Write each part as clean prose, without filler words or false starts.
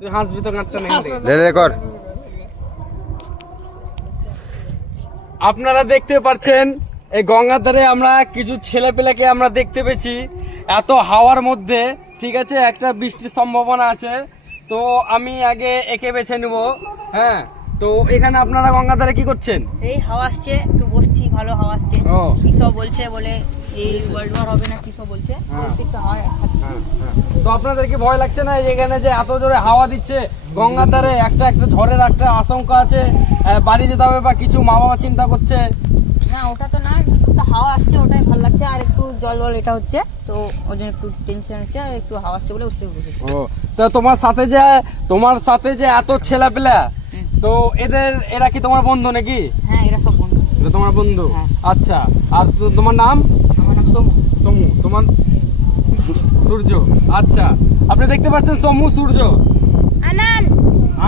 তুই হাসবি তো কাটতে নেই রেকর্ড। আপনারা দেখতে পাচ্ছেন এই গঙ্গার ধারে আমরা কিছু ছেলে পেলেকে আমরা দেখতে পেয়েছি এত হাওয়ার মধ্যে। ঠিক আছে, একটা বৃষ্টির সম্ভাবনা আছে, তো আমি আগে একে বেছে নেব। হ্যাঁ, তো এখানে আপনারা গঙ্গার ধারে কি করছেন? এই হাওয়া আসছে, একটু বসছি, ভালো হাওয়া আসছে। ও কি সব বলছে বলে এই ওয়ার্ল্ড ওয়ার হবে না কি সব বলছে, হ্যাঁ। একটু হাওয়া খাচ্ছি। তো আপনাদের কি ভয় লাগছে না এখানে যে এত জোরে হাওয়া দিচ্ছে? গঙ্গার ধারে একটা একটা ঝড়ের একটা আশঙ্কা আছে, বাড়ি যেতে হবে বা কিছু মা বাবা চিন্তা করছে। না ওটা তো না, একটু হাওয়া আসছে ওটাই ভালো লাগছে, আর একটু জল জল এটা হচ্ছে তো ওই জন্য একটু টেনশন হচ্ছে, আর একটু হাওয়া আসছে বলে বুঝতে বসেছি। ও, তো তোমার সাথে যে এত ছেলেপেলা, তো এরা কি তোমার বন্ধু নাকি? হ্যাঁ, এরা সব বন্ধু। এটা তোমার বন্ধু? হ্যাঁ। আচ্ছা, আর তোমার নাম? আমার নাম সোমু। সমু, তোমার? সূর্য। আচ্ছা, আপনি দেখতে পাচ্ছেন সমু, সূর্য,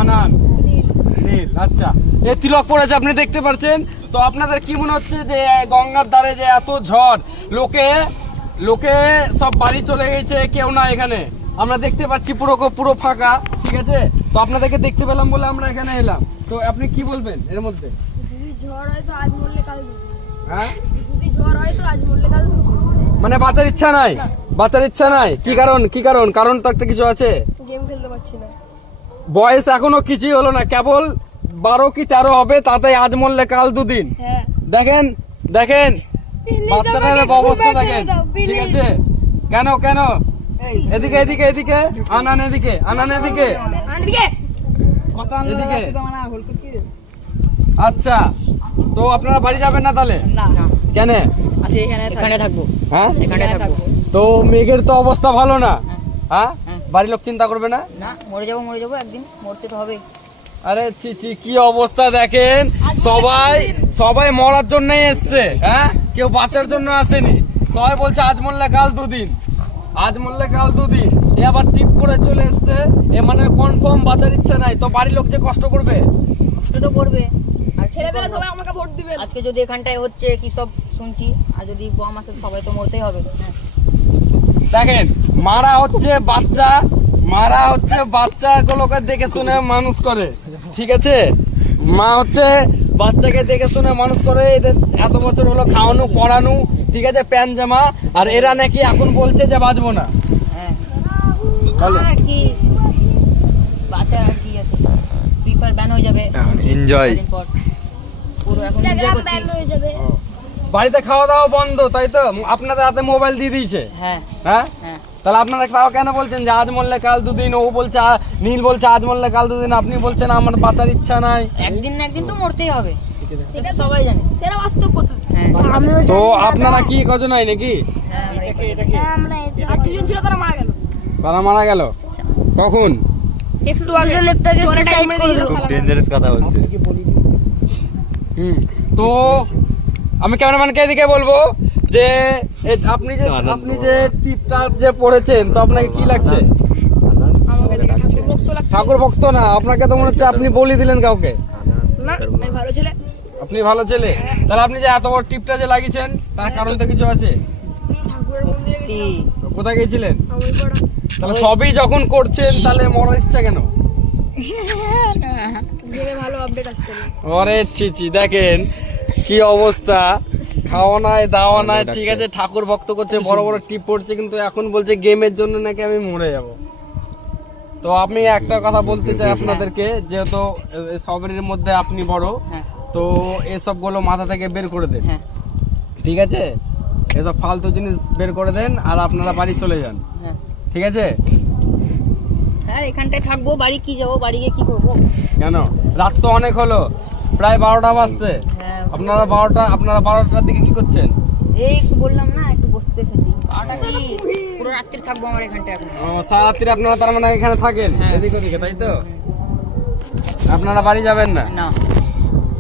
আনান, নীল। আচ্ছা, এই তিলক পড়েছে আপনি দেখতে পাচ্ছেন। তো আপনাদের কি মনে হচ্ছে যে গঙ্গার ধারে যে এত ঝড়, লোকে সব বাড়ি চলে গেছে, কেউ না এখানে আমরা দেখতে পাচ্ছি, পুরো ফাঁকা। ঠিক আছে, তো আপনাদেরকে দেখতে পেলাম বলে আমরা এখানে এলাম। তো আপনি কি বলবেন এর মধ্যে? যদি ঝড় হয় তো আজ মরলে কাল দুদিন। হ্যাঁ, যদি ঝড় হয় তো আজ মরলে কাল দুদিন। মানে বাঁচার ইচ্ছা নাই? কি কারণ তো একটা কিছু আছে। গেম খেলতে পারছি না। বয়স এখনো কিছুই হলো না, কেবল 12 কি 13 হবে, তাতে আজ মরলে কাল দুদিন। হ্যাঁ, দেখেন বাচ্চাটার অবস্থা দেখেন। দাও, ঠিক please। আছে, কেন এদিকে আনান, এদিকে আনদিকে এদিকে। আচ্ছা, তো আপনারা বাড়ি যাবেন না তাহলে? না কেন? আচ্ছা, এখানে থাকবো। হ্যাঁ, এখানে থাকবো। তো মেঘের তো অবস্থা ভালো না। হ্যাঁ, হ্যাঁ। বাড়ির লোক চিন্তা করবে না? না, মরে যাবো একদিন, মরতে তো হবে। আরে ছি, কি অবস্থা দেখেন। সবাই মরার জন্যই এসছে, হ্যাঁ, কেউ বাঁচার জন্য আসেনি। সবাই বলছে আজ মরলে কাল দুদিন। এ আবার টিপ করে চলে এসছে, এ মানে কনফার্ম বাঁচার ইচ্ছা নাই। তো বাড়ির লোক যে কষ্ট করবে, কষ্ট তো করবে। আর ছেলেপেলে সবাই আমাকে ভোট দিবে। আজকে যদি এখানটায় হচ্ছে কি সব শুনছি, আর যদি বম আসে সবাই তো মরতেই হবে। দেখেন মারা হচ্ছে বাচ্চাগুলোকে দেখে শুনে মানুষ করে। ঠিক আছে, মা হচ্ছে বাচ্চাকে দেখে শুনে মানুষ করে। এদের এত বছর হলো খাওয়ানো পড়ানো, ঠিক আছে, প্যান জামা, আর এরা নাকি এখন বলছে যে বাঁচবো না। হ্যাঁ, বলো। আর কি বাচ্চা, আর কি আছে, ফ্রি ফায়ার ব্যান হয়ে যাবে Enjoy। কদিন পর। পুরো এখন এনজয় ইনস্টাগ্রাম করছি। ব্যান হয়ে যাবে। বাড়িতে খাওয়া দাওয়া বন্ধ, তাই তো? আপনাদের হাতে মোবাইল দিয়ে দিয়েছে। হ্যাঁ হ্যাঁ, হ্যাঁ, তাহলে আপনারা তাও কেন বলছেন যে আজ মরলে কাল দুদিন? ও বলছে নীল বলছে আজ মরলে কাল দুদিন, আপনি বলছেন আমার বাঁচার ইচ্ছা নাই। একদিন না একদিন তো মরতেই হবে, এটা সবাই জানে। সেটা বাস্তব কথা। হ্যাঁ, তো আপনারা কি কজন নাই নাকি? হ্যাঁ, আমরা এটাই। আর দুজন ছিল তারা মারা গেল। তারা মারা গেল কখন? একটু আগে লেপটাকে সুসাইড করে দিল। খুব ডেঞ্জারাস কথা বলছে। তো আমি ক্যামেরাম্যানকে এদিকে বলবো যে আপনি যে টিপটা যে পড়েছেন, তো আপনাকে কি লাগছে? ঠাকুর ভক্ত না, আপনাকে তো মনে হচ্ছে আপনি বলি দিলেন কাউকে। না, আমি ভালো ছেলে। আপনি ভালো ছেলে, তাহলে আপনি যে এত বড় টিপটা যে লাগিয়েছেন তার কারণ তো কিছু আছে। ঠাকুরের মন্দিরে কি? গেছিলাম। কোথায় গেছিলেন? আমি পড়া। তাহলে সবই যখন করছেন তাহলে মরার ইচ্ছা কেন? গেমে ভালো আপডেট আসছে না। ওরে ছি, দেখেন কি অবস্থা, খাওয়া নাই দাওয়া নাই। ঠিক আছে, ঠাকুর ভক্ত করছে, বড় বড় টিপ পড়ছে, কিন্তু এখন বলছে গেমের জন্য নাকি আমি মরে যাব। তো আমি একটা কথা বলতে চাই আপনাদেরকে, যেহেতু সবের মধ্যে আপনি বড়, হ্যাঁ, তো এসব গুলো মাথা থেকে বের করে দেন। হ্যাঁ, ঠিক আছে, এসব ফালতু জিনিস বের করে দেন আর আপনারা বাড়ি চলে যান। হ্যাঁ, ঠিক আছে? হ্যাঁ, এখানটায় থাকবো, বাড়ি কি যাবো, বাড়ি গিয়ে কি করবো? কেন? রাত তো অনেক হলো, প্রায় 12টা বাজছে। হ্যাঁ, আপনারা 12টার দিকে কি করছেন? এই একটু বললাম না, একটু বসতে এসেছি। বারোটা কি পুরো রাত্রি থাকবো আমার এখানটায় এখন। সারা রাত্রি আপনারা তার মানে এখানে থাকেন হ্যাঁ। এদিক ওদিকে, তাই তো? আপনারা বাড়ি যাবেন না? না,